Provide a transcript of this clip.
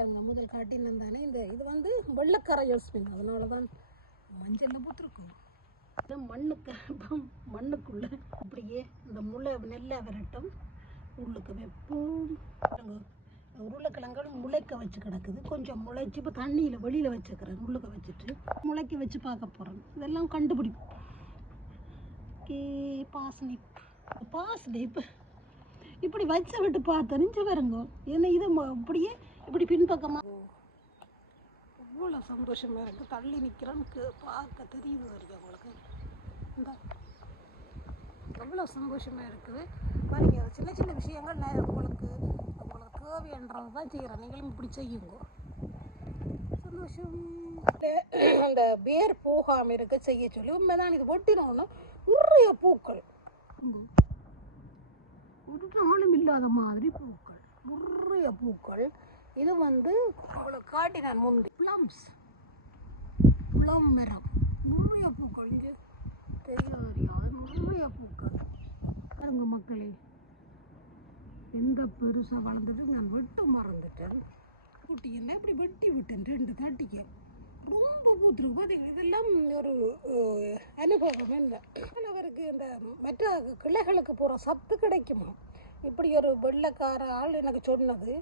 பாருங்க முதல் காட்டினேன் தானே இந்த இது வந்து வெள்ளைக்கரை யோஸ்மின், அதனால தான் மஞ்சளில் பூத்துருக்கும். மண்ணுக்குள்ள அப்படியே இந்த முளை நெல்லை விரட்டும் உள்ளுக்கு வைப்போம். உருளைக்கிழங்கு முளைக்க வச்சு கிடக்குது, கொஞ்சம் முளைச்சி இப்போ தண்ணியில் வெளியில் வச்சுக்கிறேன். உள்ளுக்க வச்சுட்டு முளைக்க வச்சு பார்க்க போகிறேன். இதெல்லாம் கண்டுபிடிப்போம். பாஸ்னிப் இப்படி வச்ச விட்டு பார்த்தேன் நிஞ்ச வருங்க. ஏன்னா இது அப்படியே இப்படி பின்பக்கமாக இவ்வளோ சந்தோஷமாக இருக்குது. தள்ளி நிற்கிறேன்னு பார்க்க தெரியுது வருது உங்களுக்கு. இந்த எவ்வளோ சந்தோஷமாக இருக்குது பாருங்க. சின்ன சின்ன விஷயங்கள் நான் உங்களுக்கு தேவைன்றது தான் செய்கிறேன். நீங்களும் இப்படி செய்யுங்க. சந்தோஷம். அந்த வேர் போகாமல் இருக்க செய்ய சொல்லி உண்மைதான். இது வெட்டினோன்னா நிறைய பூக்கள், ஒரு நாளும் இல்லாத மாதிரி பூக்கள், நிறைய பூக்கள். இது வந்து உங்களுக்கு காட்டினான் முந்தி ப்ளம் மரம், நிறைய பூக்கள். இது தெரியாது, நிறைய பூக்கள் பாருங்க மக்களே. எந்த பெருசாக வளர்ந்துட்டு நான் வெட்ட மறந்துட்டேன். குட்டிங்கன்னா இப்படி வெட்டி விட்டேன் 2 தட்டிக்க. ரொம்ப பூத்துருக்கு பார்த்தீங்கன்னா. இதெல்லாம் ஒரு அனுபவம் இல்லை. அவருக்கு இந்த மற்ற கிளைகளுக்கு போகிற சத்து கிடைக்குமா? இப்படி ஒரு வெள்ளைக்கார ஆள் எனக்கு சொன்னது.